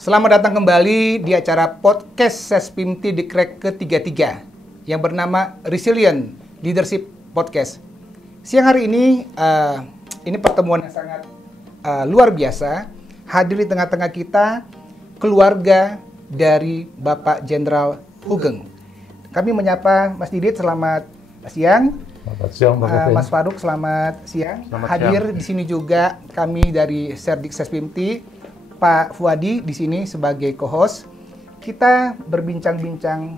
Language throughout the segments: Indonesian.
Selamat datang kembali di acara podcast Sespimti di Krek ke-33 yang bernama Resilient Leadership Podcast. Siang hari ini pertemuan yang sangat luar biasa. Hadir di tengah-tengah kita keluarga dari Bapak Jenderal Hugeng. Kami menyapa Mas Didit, selamat siang. Selamat siang, Mas Faruk, selamat siang. Selamat Hadir siang. di sini juga kami dari Serdik Sespimti. Pak Fuadi di sini sebagai co-host. Kita berbincang-bincang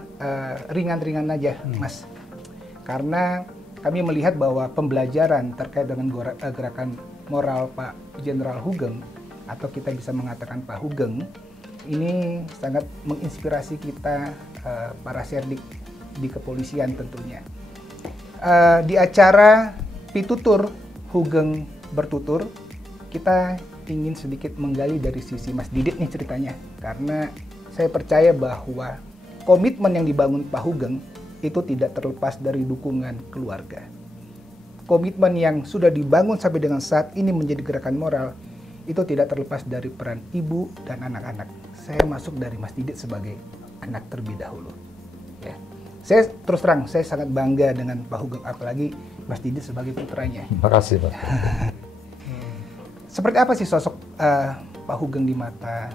ringan-ringan aja, Mas. Karena kami melihat bahwa pembelajaran terkait dengan gerakan moral Pak Jenderal Hugeng, atau kita bisa mengatakan Pak Hugeng, ini sangat menginspirasi kita para serdik di kepolisian tentunya. Di acara Pitutur Hugeng Bertutur, kita ingin sedikit menggali dari sisi Mas Didit nih ceritanya, karena saya percaya bahwa komitmen yang dibangun Pak Hugeng itu tidak terlepas dari dukungan keluarga. Komitmen yang sudah dibangun sampai dengan saat ini menjadi gerakan moral itu tidak terlepas dari peran ibu dan anak-anak. Saya masuk dari Mas Didit sebagai anak terlebih dahulu. Ya. Saya terus terang, saya sangat bangga dengan Pak Hugeng, apalagi Mas Didit sebagai putranya. Terima kasih, Pak. Seperti apa sih sosok Pak Hugeng di mata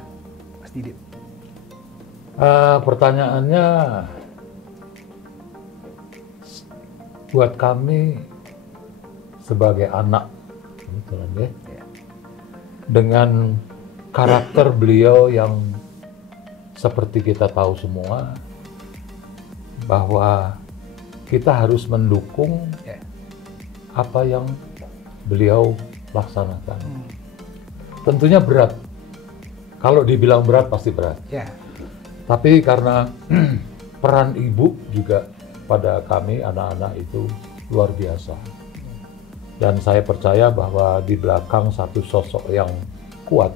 Mas Didit? Pertanyaannya, buat kami sebagai anak, dengan karakter beliau yang seperti kita tahu semua, bahwa kita harus mendukung apa yang beliau laksanakan. Tentunya berat. Kalau dibilang berat pasti berat. Tapi karena peran ibu juga pada kami anak-anak itu luar biasa. Dan saya percaya bahwa di belakang satu sosok yang kuat,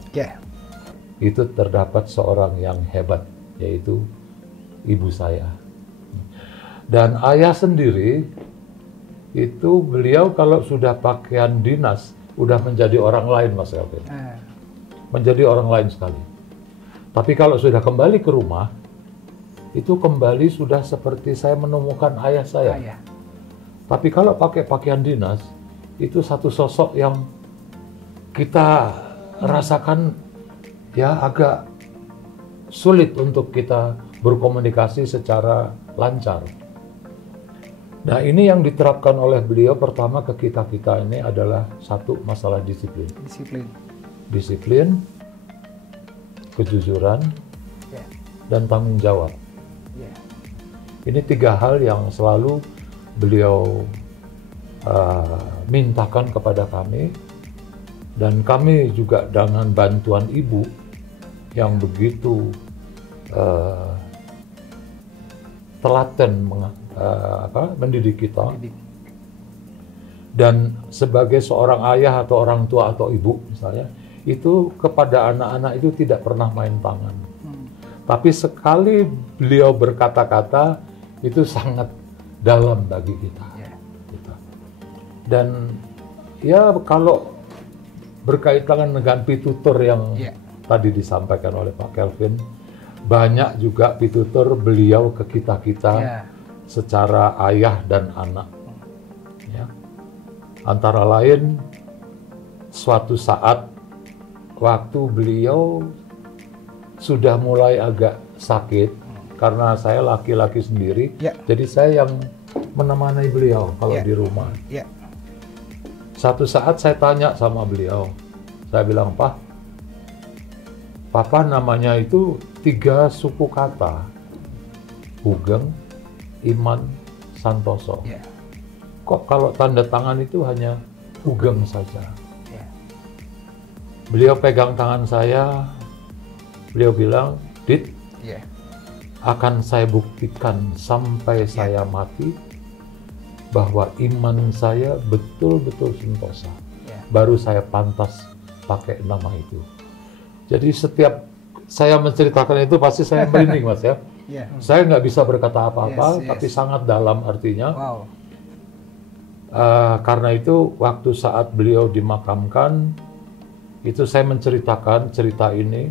itu terdapat seorang yang hebat, yaitu ibu saya. Dan ayah sendiri, itu beliau kalau sudah pakaian dinas, udah menjadi orang lain, Mas Elvin. Menjadi orang lain sekali. Tapi kalau sudah kembali ke rumah, itu kembali sudah seperti saya menemukan ayah saya. Tapi kalau pakai pakaian dinas, itu satu sosok yang kita rasakan ya agak sulit untuk kita berkomunikasi secara lancar. Nah, ini yang diterapkan oleh beliau pertama ke kita-kita ini adalah satu, masalah disiplin. Disiplin, kejujuran, dan tanggung jawab. Ini tiga hal yang selalu beliau mintakan kepada kami, dan kami juga dengan bantuan ibu yang begitu telaten mendidik kita. Dan sebagai seorang ayah atau orang tua atau ibu misalnya, itu kepada anak-anak itu tidak pernah main tangan. Tapi sekali beliau berkata-kata itu sangat dalam bagi kita. Dan ya kalau berkaitan dengan pitutur yang tadi disampaikan oleh Pak Kelvin, banyak juga pitutur beliau ke kita-kita secara ayah dan anak. Antara lain, suatu saat waktu beliau sudah mulai agak sakit, karena saya laki-laki sendiri, jadi saya yang menemani beliau kalau di rumah. Satu saat saya tanya sama beliau, saya bilang, Papa namanya itu 3 suku kata, Hugeng, Iman, Santoso. Kok kalau tanda tangan itu hanya Hugeng saja? Beliau pegang tangan saya, beliau bilang, Dit, akan saya buktikan sampai saya mati bahwa iman saya betul-betul sentosa. Baru saya pantas pakai nama itu. Jadi setiap saya menceritakan itu pasti saya merinding, Mas ya. Saya nggak bisa berkata apa-apa, tapi sangat dalam artinya. Karena itu waktu saat beliau dimakamkan, itu saya menceritakan cerita ini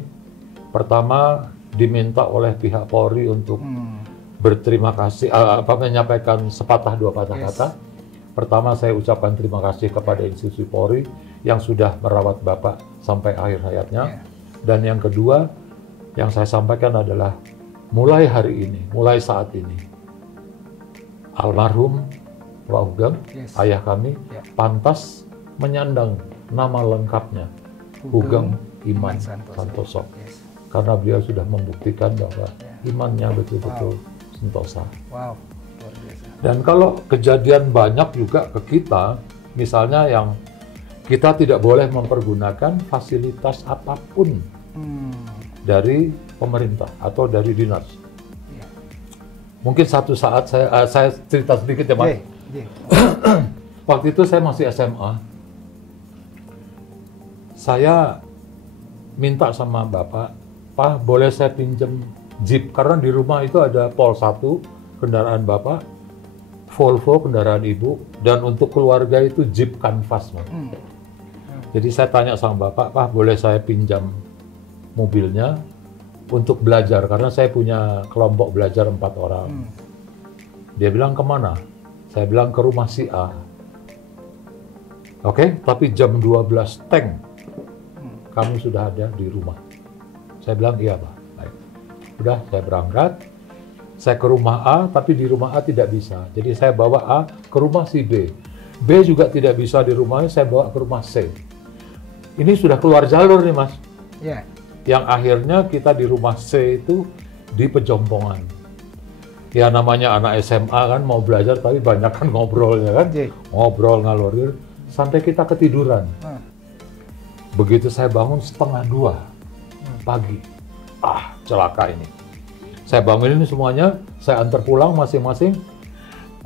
Pertama, diminta oleh pihak Polri untuk berterima kasih, menyampaikan sepatah dua patah kata. Pertama, saya ucapkan terima kasih kepada institusi Polri yang sudah merawat Bapak sampai akhir hayatnya. Dan yang kedua, yang saya sampaikan adalah mulai hari ini, mulai saat ini, almarhum Pak Hugeng, ayah kami, pantas menyandang nama lengkapnya Hugeng Iman Santoso. Karena beliau sudah membuktikan bahwa imannya betul-betul sentosa. Wow, luar biasa. Dan kalau kejadian banyak juga ke kita, misalnya yang kita tidak boleh mempergunakan fasilitas apapun dari pemerintah atau dari dinas. Mungkin satu saat saya cerita sedikit ya Mas. Waktu itu saya masih SMA. Saya minta sama Bapak, Pak, boleh saya pinjam Jeep? Karena di rumah itu ada Pol 1, kendaraan Bapak, Volvo, kendaraan Ibu, dan untuk keluarga itu Jeep Canvas. Jadi saya tanya sama Bapak, Pak, boleh saya pinjam mobilnya untuk belajar? Karena saya punya kelompok belajar 4 orang. Dia bilang, kemana? Saya bilang, ke rumah si A. Oke, tapi jam 12 tank, kamu sudah ada di rumah. Saya bilang, iya Pak. Baik. Udah, saya berangkat. Saya ke rumah A, tapi di rumah A tidak bisa. Jadi saya bawa A ke rumah si B. B juga tidak bisa di rumahnya, saya bawa ke rumah C. Ini sudah keluar jalur nih Mas. Yang akhirnya kita di rumah C itu di Pejompongan. Ya namanya anak SMA kan mau belajar, tapi banyak kan ngobrolnya kan. Ngobrol ngalorir, sampai kita ketiduran. Begitu saya bangun 1:30 pagi, celaka ini. Saya bangun ini semuanya, saya antar pulang masing-masing.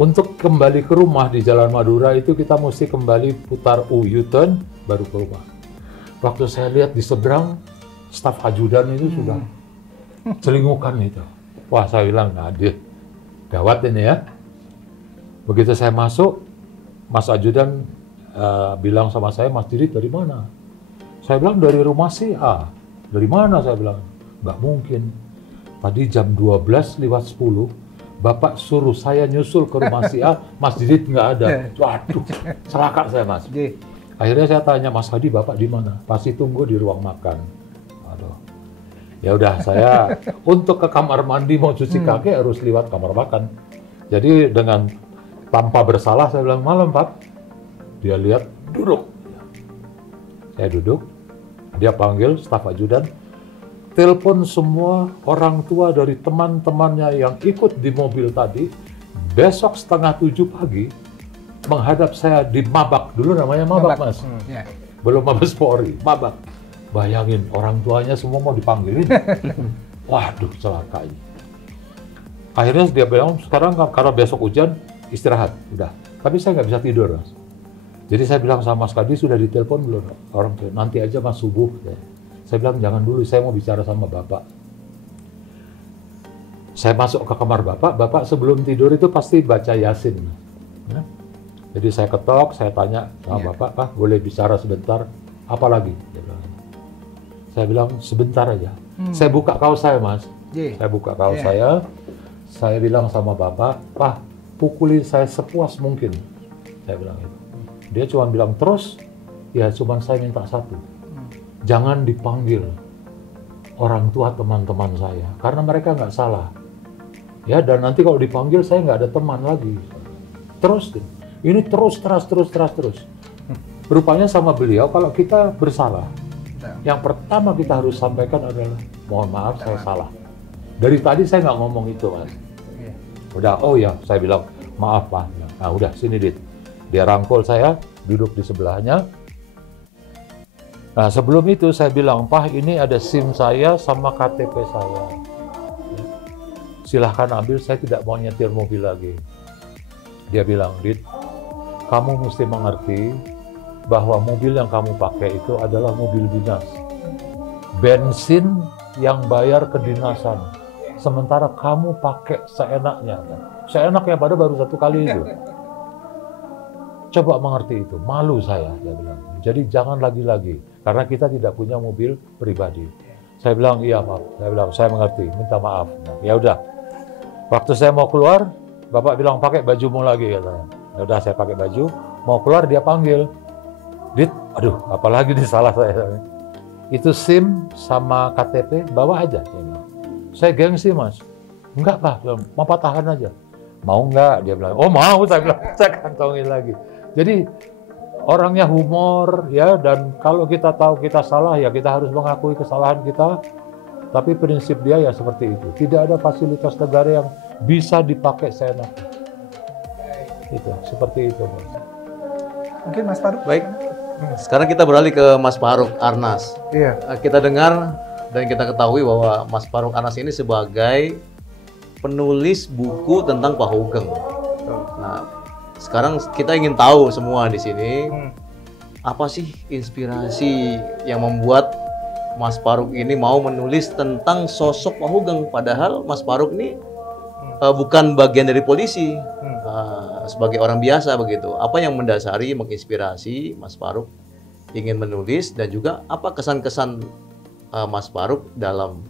Untuk kembali ke rumah di Jalan Madura itu kita mesti kembali putar U-turn baru ke rumah. Waktu saya lihat di seberang, staf ajudan itu sudah celingukan itu. Wah, saya bilang, gawat ini ya. Begitu saya masuk, Mas ajudan bilang sama saya, Mas Didit dari mana? Saya bilang dari rumah si A. Dari mana? Saya bilang, nggak mungkin. Tadi jam 12:10, Bapak suruh saya nyusul ke rumah si A, Mas Didit nggak ada. Waduh, celaka saya Mas. Akhirnya saya tanya, Mas Hadi, Bapak di mana? Pasti tunggu di ruang makan. Aduh. Ya udah, saya untuk ke kamar mandi mau cuci kaki harus lewat kamar makan. Jadi dengan tanpa bersalah saya bilang, malam Pak. Dia lihat, duduk. Saya duduk, dia panggil staf ajudan, telepon semua orang tua dari teman-temannya yang ikut di mobil tadi, besok 6:30 pagi, menghadap saya di Mabak. Dulu namanya Mabak, Mas. Belum Mabes Polri, Mabak. Bayangin, orang tuanya semua mau dipanggilin. Waduh, celaka ini. Akhirnya dia bilang, sekarang karena besok hujan, istirahat. Udah. Tapi saya nggak bisa tidur, Mas. Jadi saya bilang sama Mas Kadi, sudah ditelepon belum? Orang tua, nanti aja Mas subuh. Saya bilang, jangan dulu, saya mau bicara sama Bapak. Saya masuk ke kamar Bapak, Bapak sebelum tidur itu pasti baca Yasin. Ya? Jadi saya ketok, saya tanya sama Bapak, Pak, boleh bicara sebentar? Apa lagi? Dia bilang. Saya bilang, sebentar aja. Saya buka kaos saya, Mas. Saya buka kaos saya bilang sama Bapak, Pak, pukuli saya sepuas mungkin. Saya bilang itu. Dia cuma bilang, terus? Ya cuma saya minta satu. Jangan dipanggil orang tua teman-teman saya. Karena mereka nggak salah. Ya, dan nanti kalau dipanggil saya nggak ada teman lagi. Terus, ini terus. Rupanya sama beliau, kalau kita bersalah, yang pertama kita harus sampaikan adalah, mohon maaf saya salah. Dari tadi saya nggak ngomong itu, Mas. Udah, oh ya, saya bilang, maaf Pak. Nah udah, sini Dit. Dia rangkul saya, duduk di sebelahnya. Nah sebelum itu saya bilang, Pak ini ada SIM saya sama KTP saya. Silahkan ambil, saya tidak mau nyetir mobil lagi. Dia bilang, Dit, kamu mesti mengerti bahwa mobil yang kamu pakai itu adalah mobil dinas. Bensin yang bayar kedinasan. Sementara kamu pakai seenaknya. Seenaknya pada baru 1 kali itu. Coba mengerti itu, malu saya, dia bilang. Jadi jangan lagi-lagi, karena kita tidak punya mobil pribadi. Saya bilang, iya Pak. Saya bilang, saya mengerti, minta maaf. Nah, ya udah. Waktu saya mau keluar, Bapak bilang pakai bajumu lagi katanya. Ya udah, saya pakai baju, mau keluar dia panggil. Dit, aduh, apalagi nih salah saya. Itu SIM sama KTP bawa aja. Saya gengsi Mas. Enggak Pak, Bapak tahan aja. Mau enggak? Dia bilang, oh mau. Saya bilang, saya kantongin lagi. Jadi orangnya humor ya, dan kalau kita tahu kita salah ya kita harus mengakui kesalahan kita. Tapi prinsip dia ya seperti itu. Tidak ada fasilitas negara yang bisa dipakai seenaknya. Itu seperti itu Mas. Mungkin Mas Faruk. Baik. Sekarang kita beralih ke Mas Faruk Arnas. Iya. Kita dengar dan kita ketahui bahwa Mas Faruk Arnas ini sebagai penulis buku tentang Pak Hugeng. Nah, sekarang kita ingin tahu semua di sini, apa sih inspirasi yang membuat Mas Faruk ini mau menulis tentang sosok Pak Hugeng, padahal Mas Faruk ini bukan bagian dari polisi, sebagai orang biasa begitu. Apa yang mendasari, menginspirasi Mas Faruk ingin menulis, dan juga apa kesan-kesan Mas Faruk dalam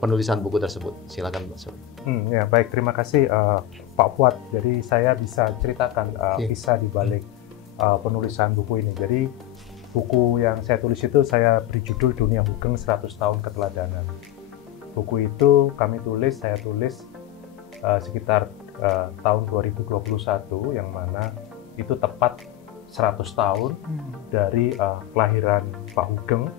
penulisan buku tersebut? Silakan Mas Faruk. Ya baik, terima kasih Pak Fuad. Jadi saya bisa ceritakan kisah di balik penulisan buku ini. Jadi buku yang saya tulis itu saya beri judul Dunia Hugeng 100 Tahun Keteladanan. Buku itu saya tulis sekitar tahun 2021, yang mana itu tepat 100 tahun dari kelahiran Pak Hugeng,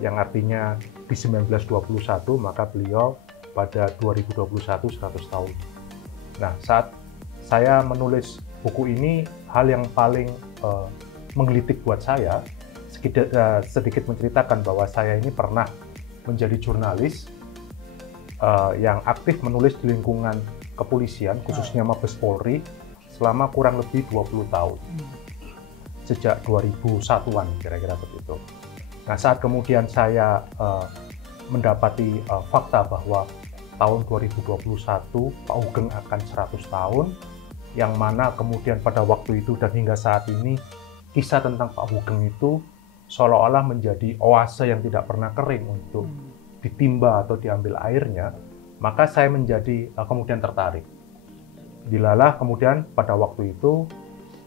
yang artinya di 1921, maka beliau pada 2021 100 tahun. Nah, saat saya menulis buku ini, hal yang paling menggelitik buat saya, sedikit menceritakan bahwa saya ini pernah menjadi jurnalis yang aktif menulis di lingkungan kepolisian, khususnya Mabes Polri, selama kurang lebih 20 tahun. Sejak 2001-an, kira-kira begitu. Nah, saat kemudian saya mendapati fakta bahwa tahun 2021 Pak Hugeng akan 100 tahun, yang mana kemudian pada waktu itu dan hingga saat ini kisah tentang Pak Hugeng itu seolah-olah menjadi oase yang tidak pernah kering untuk ditimba atau diambil airnya, maka saya menjadi kemudian tertarik. Dilalah kemudian pada waktu itu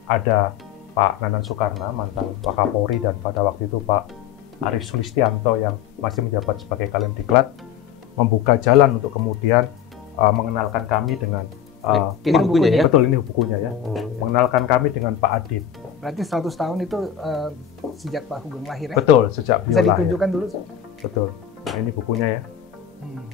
ada Pak Nanan Soekarno, mantan Wakapolri, dan pada waktu itu Pak Arief Sulistianto yang masih menjabat sebagai Kalemdiklat, membuka jalan untuk kemudian mengenalkan kami dengan ini bukunya ya? Betul, ini bukunya ya. Mengenalkan kami dengan Pak Adit. Berarti 100 tahun itu sejak Pak Hugeng lahir ya? Betul, sejak Bisa beliau lahir. ditunjukkan dulu? Betul. Nah, ini bukunya ya.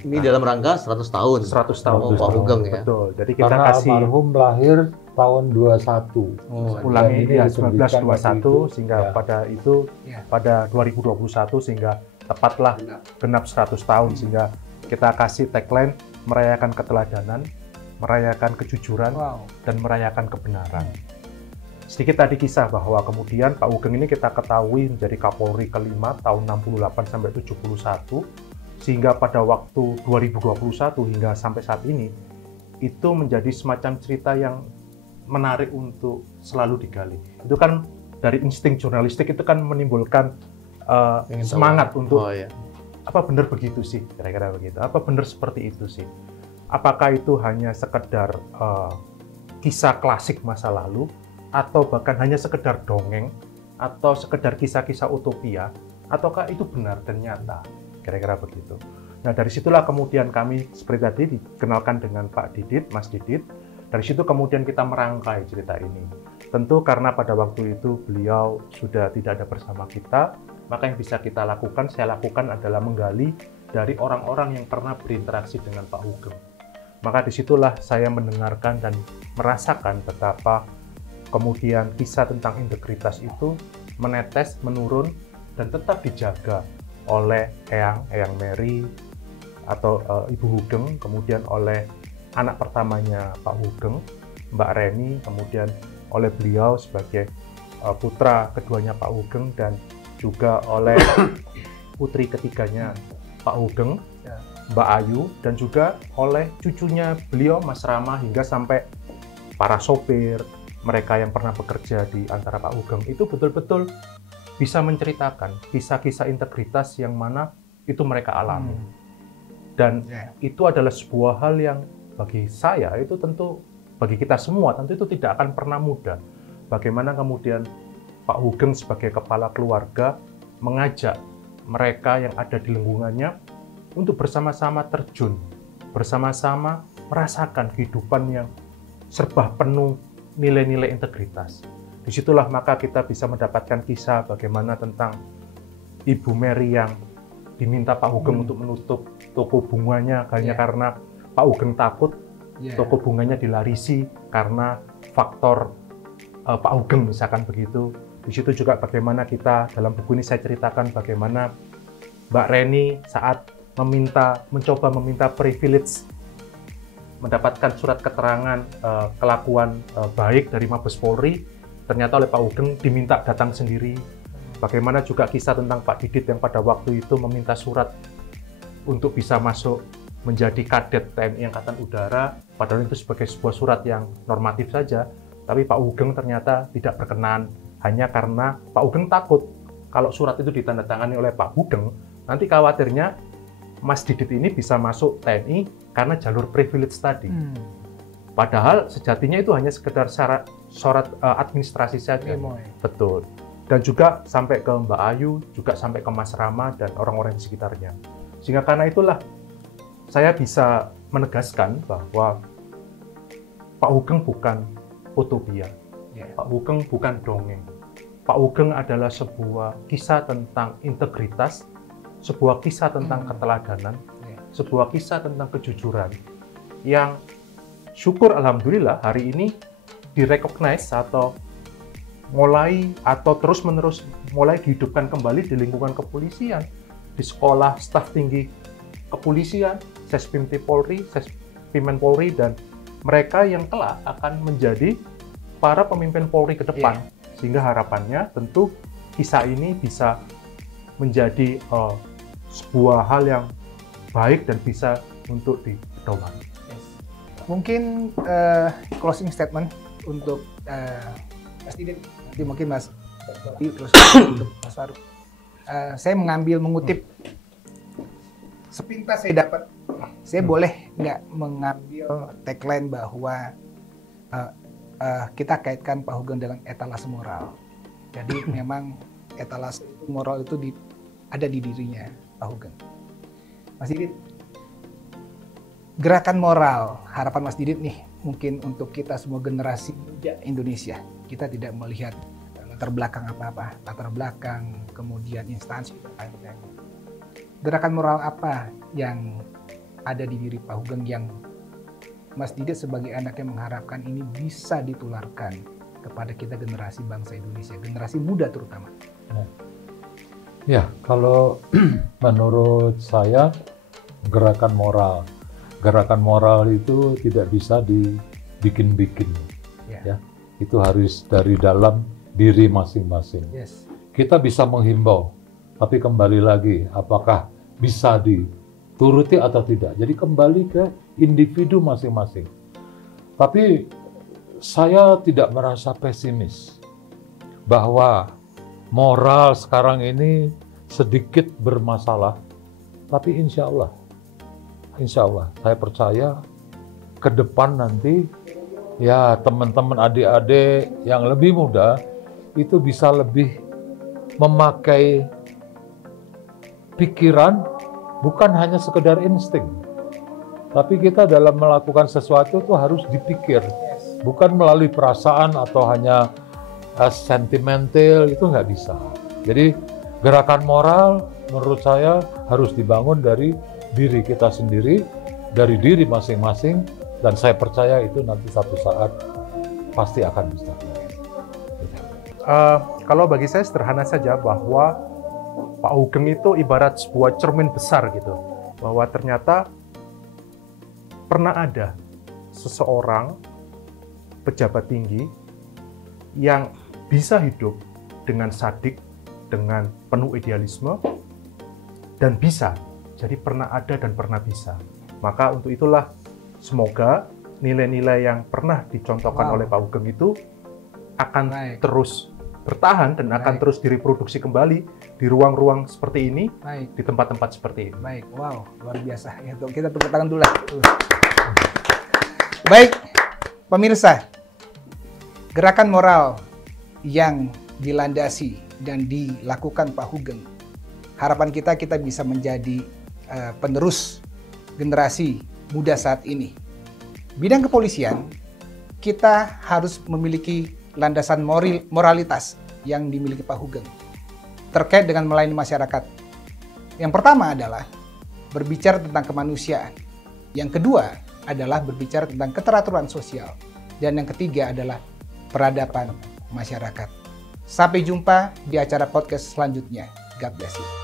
Ini dalam rangka 100 tahun. 100 tahun. Pak Hugeng ya. Betul. Jadi kita Karena kasih almarhum lahir tahun 21. ulangi Dan ini ya, diterbitkan 1921 waktu sehingga ya. pada itu pada 2021 sehingga tepatlah genap 100 tahun, sehingga kita kasih tagline merayakan keteladanan, merayakan kejujuran, dan merayakan kebenaran. Sedikit tadi kisah bahwa kemudian Pak Hugeng ini kita ketahui menjadi Kapolri kelima tahun 68 sampai 71, sehingga pada waktu 2021 hingga sampai saat ini itu menjadi semacam cerita yang menarik untuk selalu digali. Itu kan dari insting jurnalistik itu kan menimbulkan semangat untuk apa benar begitu sih, kira-kira begitu. Apa benar seperti itu sih? Apakah itu hanya sekedar kisah klasik masa lalu, atau bahkan hanya sekedar dongeng, atau sekedar kisah-kisah utopia, ataukah itu benar dan nyata? Kira-kira begitu. Nah, dari situlah kemudian kami seperti tadi dikenalkan dengan Pak Didit, Mas Didit. Dari situ kemudian kita merangkai cerita ini. Tentu karena pada waktu itu beliau sudah tidak ada bersama kita, maka yang bisa kita lakukan, saya lakukan adalah menggali dari orang-orang yang pernah berinteraksi dengan Pak Hugeng. Maka disitulah saya mendengarkan dan merasakan betapa kemudian kisah tentang integritas itu menetes, menurun, dan tetap dijaga oleh Eyang Mary atau Ibu Hugeng, kemudian oleh anak pertamanya Pak Hugeng, Mbak Reni, kemudian oleh beliau sebagai putra keduanya Pak Hugeng, dan juga oleh putri ketiganya Pak Hugeng, Mbak Ayu, dan juga oleh cucunya beliau, Mas Rama, hingga sampai para sopir, mereka yang pernah bekerja di antara Pak Hugeng, itu betul-betul bisa menceritakan kisah-kisah integritas yang mana itu mereka alami. Dan itu adalah sebuah hal yang bagi saya itu tentu, bagi kita semua tentu itu tidak akan pernah mudah. Bagaimana kemudian Pak Hugeng sebagai kepala keluarga mengajak mereka yang ada di lingkungannya untuk bersama-sama terjun, bersama-sama merasakan kehidupan yang serba penuh nilai-nilai integritas. Disitulah maka kita bisa mendapatkan kisah bagaimana tentang Ibu Mary yang diminta Pak Hugeng untuk menutup toko bunganya hanya karena Pak Hugeng takut toko bunganya dilarisi karena faktor Pak Hugeng misalkan begitu. Di situ juga bagaimana kita dalam buku ini saya ceritakan bagaimana Mbak Reni saat mencoba meminta privilege mendapatkan surat keterangan kelakuan baik dari Mabes Polri, ternyata oleh Pak Hugeng diminta datang sendiri. Bagaimana juga kisah tentang Pak Didit yang pada waktu itu meminta surat untuk bisa masuk menjadi kadet TNI Angkatan Udara, padahal itu sebagai sebuah surat yang normatif saja, tapi Pak Hugeng ternyata tidak berkenan, hanya karena Pak Hugeng takut kalau surat itu ditandatangani oleh Pak Hugeng, nanti khawatirnya Mas Didit ini bisa masuk TNI karena jalur privilege tadi. Padahal sejatinya itu hanya sekedar syarat administrasi saja. Betul. Dan juga sampai ke Mbak Ayu, juga sampai ke Mas Rama dan orang-orang di sekitarnya. Sehingga karena itulah saya bisa menegaskan bahwa Pak Hugeng bukan utopia, Pak Hugeng bukan dongeng. Pak Hugeng adalah sebuah kisah tentang integritas, sebuah kisah tentang keteladanan, sebuah kisah tentang kejujuran yang syukur alhamdulillah hari ini direcognize atau terus-menerus mulai dihidupkan kembali di lingkungan kepolisian, di sekolah staf tinggi kepolisian, Sespimti Polri, Sespimen Polri, dan mereka yang kelak akan menjadi para pemimpin Polri ke depan. Sehingga harapannya tentu kisah ini bisa menjadi sebuah hal yang baik dan bisa untuk dipedoman. Mungkin closing statement untuk Mas Didit, nanti mungkin Mas Bayu, terus Mas Faruk. Saya mengutip sepintas saya dapat. Saya boleh nggak mengambil tagline bahwa kita kaitkan Pak Hugeng dengan etalase moral. Jadi memang etalase moral itu ada di dirinya Pak Hugeng. Mas Didit, gerakan moral, harapan Mas Didit nih, mungkin untuk kita semua generasi muda Indonesia. Kita tidak melihat latar belakang apa-apa, latar belakang, kemudian instansi, dan lain-lain. Gerakan moral apa yang ada di diri Pak Hugeng yang Mas Didit sebagai anaknya mengharapkan ini bisa ditularkan kepada kita generasi bangsa Indonesia, generasi muda terutama? Ya, kalau menurut saya gerakan moral itu tidak bisa dibikin-bikin, ya. Itu harus dari dalam diri masing-masing. Kita bisa menghimbau, tapi kembali lagi, apakah bisa dituruti atau tidak? Jadi kembali ke individu masing-masing. Tapi saya tidak merasa pesimis bahwa moral sekarang ini sedikit bermasalah, tapi insya Allah saya percaya ke depan nanti ya teman-teman adik-adik yang lebih muda itu bisa lebih memakai pikiran, bukan hanya sekedar insting. Tapi kita dalam melakukan sesuatu itu harus dipikir, bukan melalui perasaan atau hanya sentimental, itu nggak bisa. Jadi gerakan moral menurut saya harus dibangun dari diri kita sendiri, dari diri masing-masing, dan saya percaya itu nanti satu saat pasti akan bisa. Kalau bagi saya sederhana saja bahwa Pak Hugeng itu ibarat sebuah cermin besar gitu, bahwa ternyata pernah ada seseorang pejabat tinggi yang bisa hidup dengan sadik, dengan penuh idealisme, dan bisa. Jadi pernah ada dan pernah bisa. Maka untuk itulah semoga nilai-nilai yang pernah dicontohkan oleh Pak Hugeng itu akan terus bertahan dan akan terus direproduksi kembali di ruang-ruang seperti ini, Baik. di tempat-tempat seperti ini. Baik, wow, luar biasa. Ya, kita tepuk tangan dulu lah. Baik, pemirsa, gerakan moral yang dilandasi dan dilakukan Pak Hugeng, harapan kita bisa menjadi penerus generasi muda saat ini. Bidang kepolisian, kita harus memiliki landasan moralitas yang dimiliki Pak Hugeng terkait dengan melayani masyarakat. Yang pertama adalah berbicara tentang kemanusiaan. Yang kedua adalah berbicara tentang keteraturan sosial. Dan yang ketiga adalah peradaban masyarakat. Sampai jumpa di acara podcast selanjutnya. God bless you.